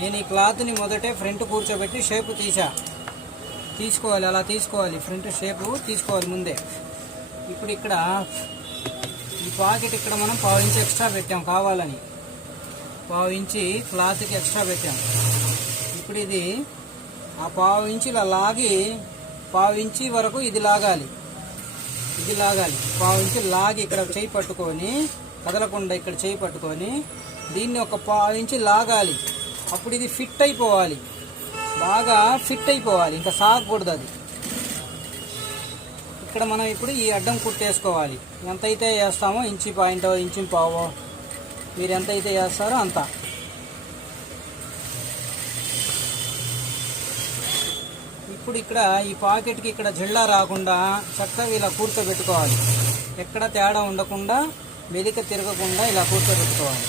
నేను ఈ క్లాత్ని మొదటే ఫ్రంట్ కూర్చోబెట్టి షేప్ తీసుకోవాలి, అలా తీసుకోవాలి, ఫ్రంట్ షేపు తీసుకోవాలి ముందే. ఇప్పుడు ఇక్కడ ఈ పాకెట్ ఇక్కడ మనం 1/2 ఇంచ్ ఎక్స్ట్రా పెట్టాం, కావాలని 1/2 ఇంచి క్లాత్కి ఎక్స్ట్రా పెట్టాం. ఇప్పుడు ఇది ఆ 1/2 ఇంచ్ ఇలా లాగి 1/2 ఇంచి వరకు ఇది లాగాలి. 1/2 ఇంచ్ లాగి ఇక్కడ చేయి పట్టుకొని కదలకుండా ఇక్కడ చేయి పట్టుకొని దీన్ని ఒక 1/2 ఇంచ్ లాగాలి. అప్పుడు ఇది ఫిట్ అయిపోవాలి, బాగా ఫిట్ అయిపోవాలి, ఇంకా సాగకూడదు అది. ఇక్కడ మనం ఇప్పుడు ఈ అడ్డం కుట్టేసుకోవాలి. ఎంతైతే వేస్తామో 1.5 ఇంచు మీరు ఎంతైతే వేస్తారో అంత. ఇప్పుడు ఇక్కడ ఈ పాకెట్కి ఇక్కడ జిల్లా రాకుండా చక్కగా ఇలా కూర్చోబెట్టుకోవాలి. ఎక్కడ తేడా ఉండకుండా మెలిక తిరగకుండా ఇలా కూర్చోబెట్టుకోవాలి.